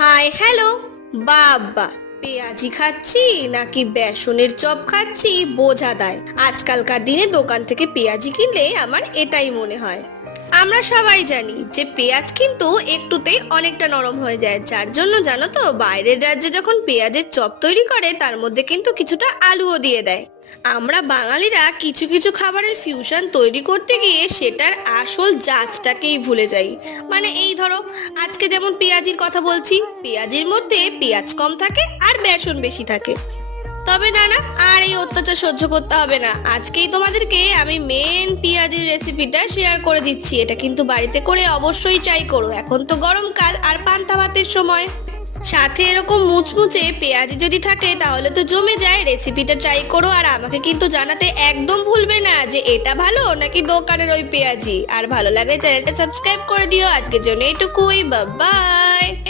Hi hello. বাবা, পেঁয়াজি খাচ্ছি নাকি বেসনের চপ খাচ্ছি বোঝা দেয়। আজকালকার দিনে দোকান থেকে পেঁয়াজি কিনলে আমার এটাই মনে হয়। আমরা সবাই জানি যে পেঁয়াজ কিন্তু একটুতেই অনেকটা নরম হয়ে যায়, যার জন্য জানো তো বাইরের রাজ্যে যখন পেঁয়াজের চপ তৈরি করে তার মধ্যে কিন্তু কিছুটা আলুও দিয়ে দেয়। আমরা বাঙালিরা কিছু কিছু খাবারের ফিউশন তৈরি করতে গিয়ে সেটার আসল জাতটাকেই ভুলে যাই। মানে এই ধরো, আজকে যেমন পেঁয়াজির কথা বলছি, পেঁয়াজির মধ্যে পেঁয়াজ কম থাকে আর বেসন বেশি থাকে। তবে না না, আর এই অত্যাচার সহ্য করতে হবে না। আজকেই তোমাদেরকে আমি মেন পেঁয়াজির রেসিপিটা শেয়ার করে দিচ্ছি। এটা কিন্তু বাড়িতে করে অবশ্যই ট্রাই করো। এখন তো গরমকাল আর পান্তা ভাতের সময়, সাথে এরকম মুচমুচে পেঁয়াজি যদি থাকে তাহলে তো জমে যায়। রেসিপিটা ট্রাই করো আর আমাকে কিন্তু জানাতে একদম ভুলবে না যে এটা ভালো নাকি দোকানের ওই পেঁয়াজি। আর ভালো লাগে চ্যানেলটা সাবস্ক্রাইব করে দিও। আজকের জন্য এইটুকুই, বাই।